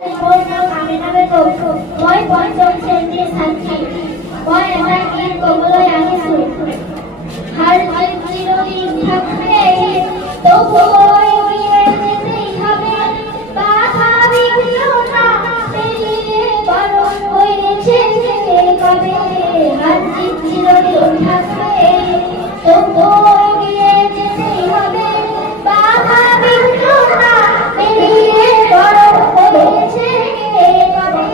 মই পঞ্চম শ্ৰেণীৰ ছাত্ৰী। মই এটা গীত ক'বলৈ আহিছোঁ। হার জিত চিরদিন থাকবে, তবুও এগিয়ে যেতেই হবে। বাধা বিঘ্ন না পেরিয়ে বরং হয়েছে কবে। হার জিত চিরদিন থাকবে, তবুও এগিয়ে যেতেই হবে। বাধা বিঘ্ন না পেরিয়ে বরং হয়েছে কবে।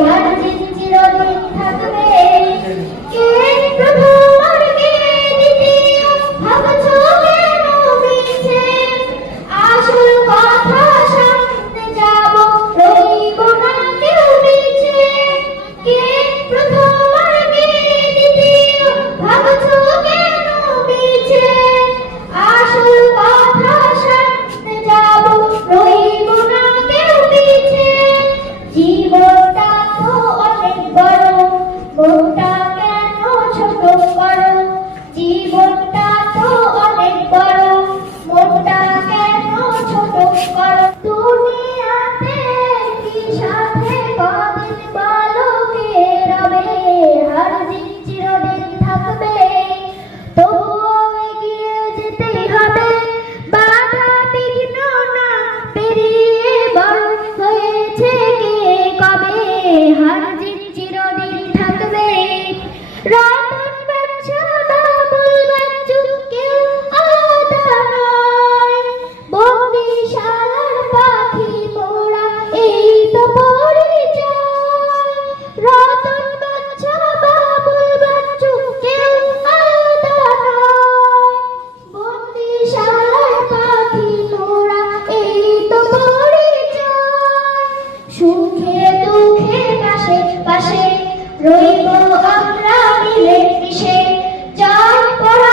হার জিত চিরদিন থাকবে। কে প্রথম আর কে দ্বিতীয় ভাবছো কেন মিছে? আসল কথা শুনতে যাব, রইব না কেউ পিছে। কে প্রথম আর কে দ্বিতীয় ভাবছো কেন মিছে? আসল কথা শুনতে যাব, রইব না কেউ পিছে। জীবনটা তো অনেক বড়, মনটা কেন ছোট করো? জীবনটা তো অনেক বড়, মনটা কেন ছোট করো? দুনিয়াতে কি সাথে কদিন বলো কে রবে? হার জিত চিরদিন থাকবে, তবুও এগিয়ে যেতেই হবে। বাধা বিঘ্ন না পেরিয়ে বরং হয়েছে কে কবে। হার জিত চিরদিন থাকবে। রতন বাচ্চা বাবুল বাচ্চু কেউ আলাদা নয়, বন্দিশালার পাখি মোরা এই তো পরিচয়। রতন বাচ্চা বাবুল বাচ্চু কেউ আলাদা নয়, বন্দিশালার পাখি মোরা এই তো পরিচয়। সুখে দুঃখে পাশে পাশে রইব আমরা মিলে মিশে। যার পড়া